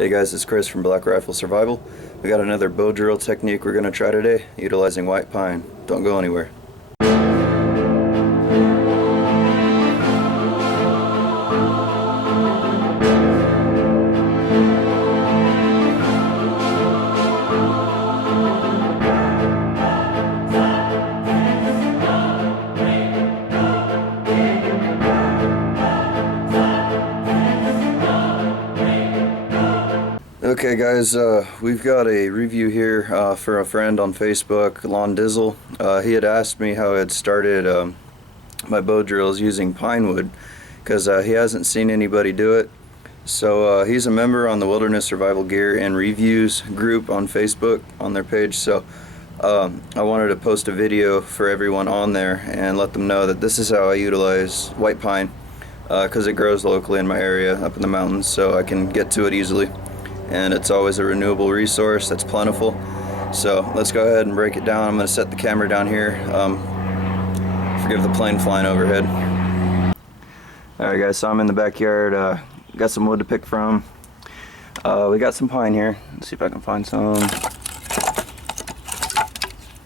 Hey guys, it's Chris from BlackRifle Survival. We got another bow drill technique we're going to try today, utilizing white pine. Don't go anywhere. Okay guys, we've got a review here for a friend on Facebook, Lawn Dizzle. He had asked me how I had started my bow drills using Pinewood because he hasn't seen anybody do it. So he's a member on the Wilderness Survival Gear and Reviews group on Facebook on their page. So I wanted to post a video for everyone on there and let them know that this is how I utilize white pine because it grows locally in my area up in the mountains, so I can get to it easily. And it's always a renewable resource that's plentiful. So let's go ahead and break it down. I'm going to set the camera down here. Forgive the plane flying overhead. Alright guys, so I'm in the backyard. Got some wood to pick from. We got some pine here. Let's see if I can find some.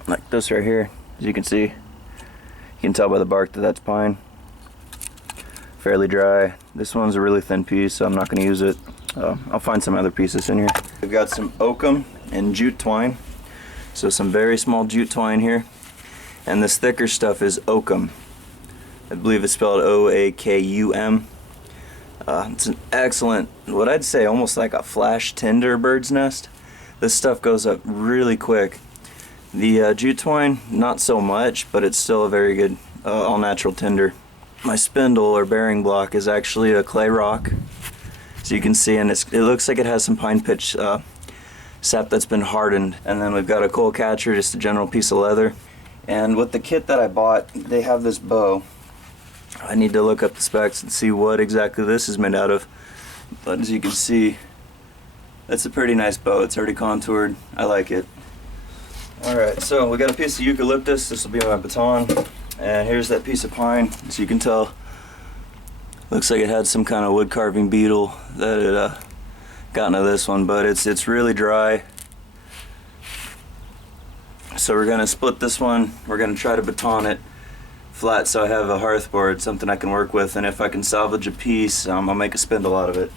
Like this right here. As you can see, you can tell by the bark that that's pine. Fairly dry. This one's a really thin piece, so I'm not going to use it. I'll find some other pieces in here. We've got some oakum and jute twine. So some very small jute twine here. And this thicker stuff is oakum. I believe it's spelled O-A-K-U-M. It's an excellent, what I'd say almost like a flash tinder bird's nest. This stuff goes up really quick. The jute twine, not so much, but it's still a very good all-natural tinder. My spindle or bearing block is actually a clay rock. So you can see, and it looks like it has some pine pitch sap that's been hardened. And then we've got a coal catcher, just a general piece of leather. And with the kit that I bought, they have this bow. I need to look up the specs and see what exactly this is made out of. But as you can see, that's a pretty nice bow. It's already contoured. I like it. Alright, so we got a piece of eucalyptus. This will be my baton. And here's that piece of pine. As you can tell, looks like it had some kind of wood carving beetle that had gotten to this one, but it's really dry. So we're gonna split this one. We're gonna try to baton it flat so I have a hearth board, something I can work with, and if I can salvage a piece, I'll make a spindle out of it.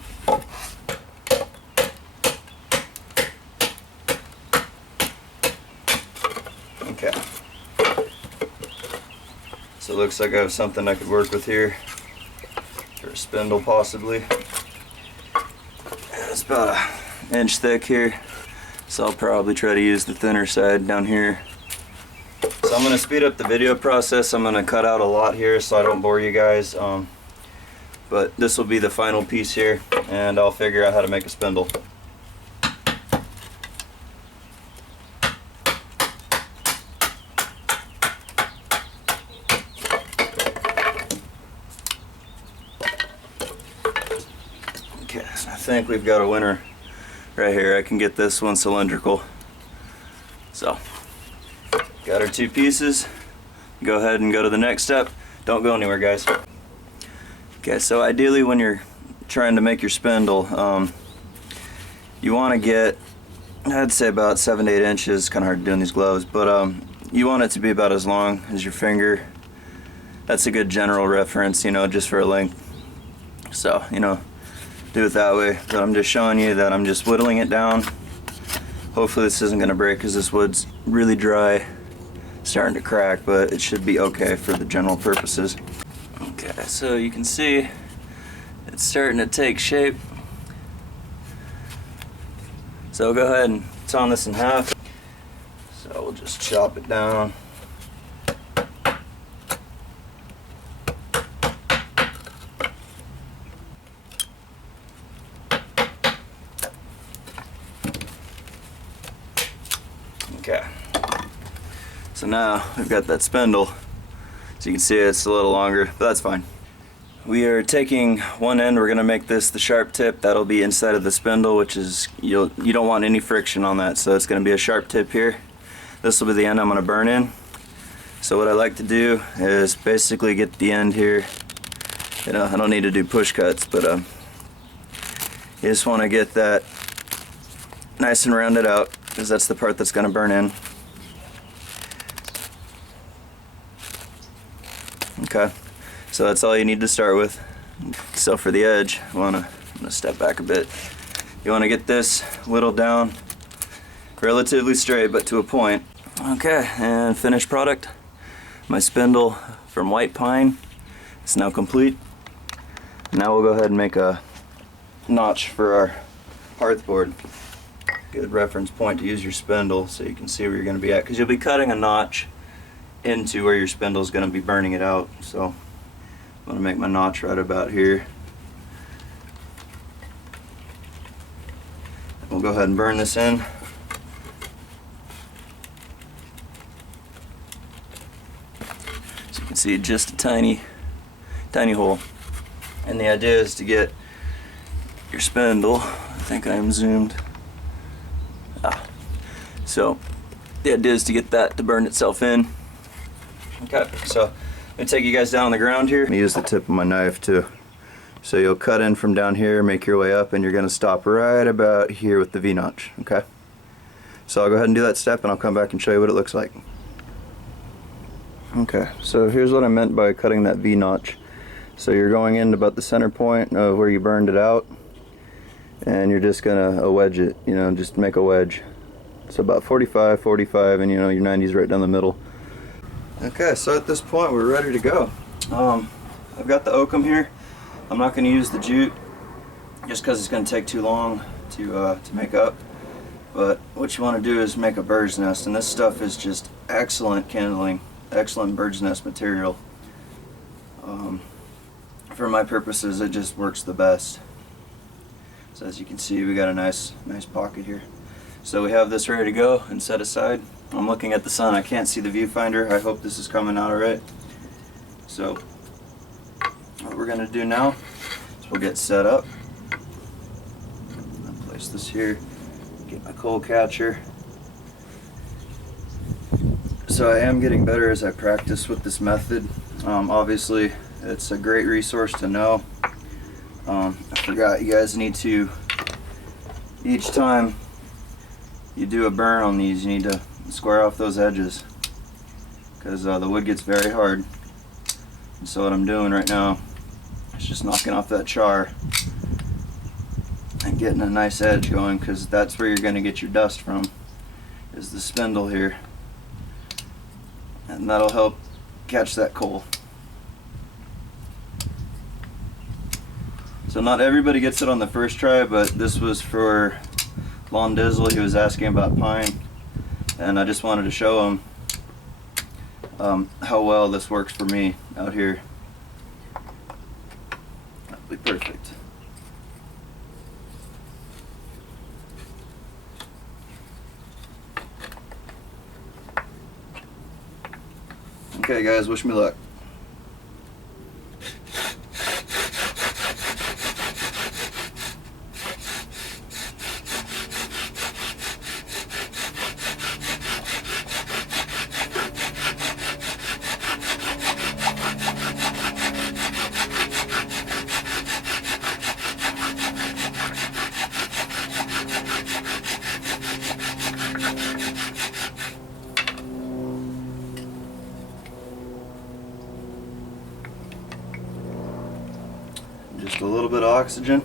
Okay. So it looks like I have something I could work with here. For a spindle possibly. It's about an inch thick here, so I'll probably try to use the thinner side down here. So I'm going to speed up the video process. I'm going to cut out a lot here so I don't bore you guys, but this will be the final piece here, and I'll figure out how to make a spindle. Okay, so I think we've got a winner right here. I can get this one cylindrical. So, got our two pieces. Go ahead and go to the next step. Don't go anywhere, guys. Okay, so ideally when you're trying to make your spindle, you want to get, I'd say about 7 to 8 inches. Kind of hard to do in these gloves, but you want it to be about as long as your finger. That's a good general reference, you know, just for a length. So, you know, do it that way, but I'm just showing you that I'm just whittling it down. Hopefully this isn't going to break because this wood's really dry, starting to crack, but it should be okay for the general purposes. Okay, so you can see it's starting to take shape. So go ahead and saw this in half. So we'll just chop it down. Okay, so now we've got that spindle. So you can see it's a little longer, but that's fine. We are taking one end, we're going to make this the sharp tip. That'll be inside of the spindle, which is, you don't want any friction on that, so it's going to be a sharp tip here. This will be the end I'm going to burn in. So what I like to do is basically get the end here. You know, I don't need to do push cuts, but you just want to get that nice and rounded out, because that's the part that's going to burn in. Okay, so that's all you need to start with. So for the edge, I'm gonna step back a bit. You want to get this whittled down relatively straight, but to a point. Okay, and finished product. My spindle from white pine is now complete. Now we'll go ahead and make a notch for our hearthboard. Good reference point to use your spindle so you can see where you're going to be at, because you'll be cutting a notch into where your spindle is going to be burning it out. So I'm going to make my notch right about here. We'll go ahead and burn this in. So you can see just a tiny hole. And the idea is to get your spindle, I think I'm zoomed. So the idea is to get that to burn itself in. Okay, so I'm going to take you guys down on the ground here. I'm going to use the tip of my knife too. So you'll cut in from down here, make your way up, and you're going to stop right about here with the V-notch, okay? So I'll go ahead and do that step, and I'll come back and show you what it looks like. Okay, so here's what I meant by cutting that V-notch. So you're going in about the center point of where you burned it out, and you're just going to wedge it, you know, just make a wedge. So about 45, 45, and you know, your 90's right down the middle. Okay, so at this point we're ready to go. I've got the oakum here. I'm not going to use the jute just because it's going to take too long to make up. But what you want to do is make a bird's nest, and this stuff is just excellent kindling, excellent bird's nest material. For my purposes, it just works the best. So as you can see, we got a nice pocket here. So we have this ready to go and set aside. I'm looking at the sun. I can't see the viewfinder. I hope this is coming out alright. So what we're going to do now is we'll get set up. I'll place this here, get my coal catcher. So I am getting better as I practice with this method. Obviously it's a great resource to know. I forgot, you guys need to, each time you do a burn on these, you need to square off those edges, because the wood gets very hard. And so what I'm doing right now is just knocking off that char and getting a nice edge going, because that's where you're going to get your dust from, is the spindle here, and that'll help catch that coal. So not everybody gets it on the first try, but this was for Lon Dizzle. He was asking about pine, and I just wanted to show him how well this works for me out here. That'll be perfect. Okay guys, wish me luck. Just a little bit of oxygen.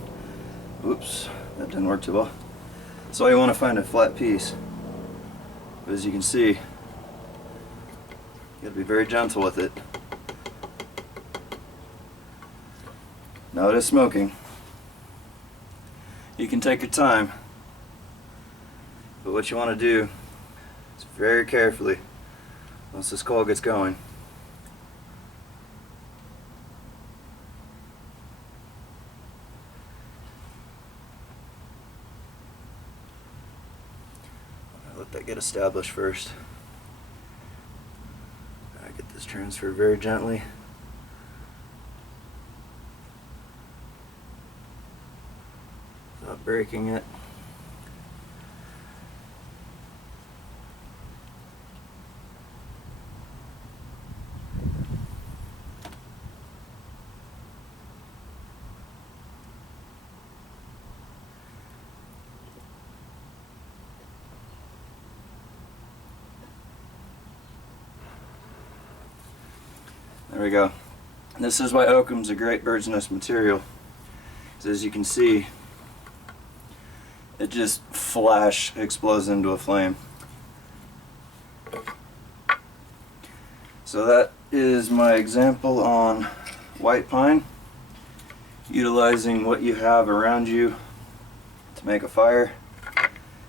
Oops, that didn't work too well. So you want to find a flat piece. But as you can see, you got to be very gentle with it. Now it is smoking. You can take your time, but what you want to do is very carefully, once this coal gets going, let that get established first. I get this transferred very gently. Without breaking it. we go. This is why oakum's a great bird's nest material. So as you can see, it just flash explodes into a flame. So that is my example on white pine, utilizing what you have around you to make a fire.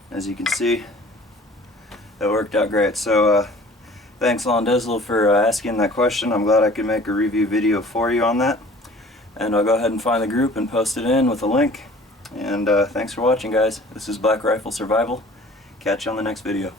As you can see, that worked out great. So thanks Lon Dizzle for asking that question. I'm glad I could make a review video for you on that. And I'll go ahead and find the group and post it in with a link. And thanks for watching, guys. This is BlackRifle Survival. Catch you on the next video.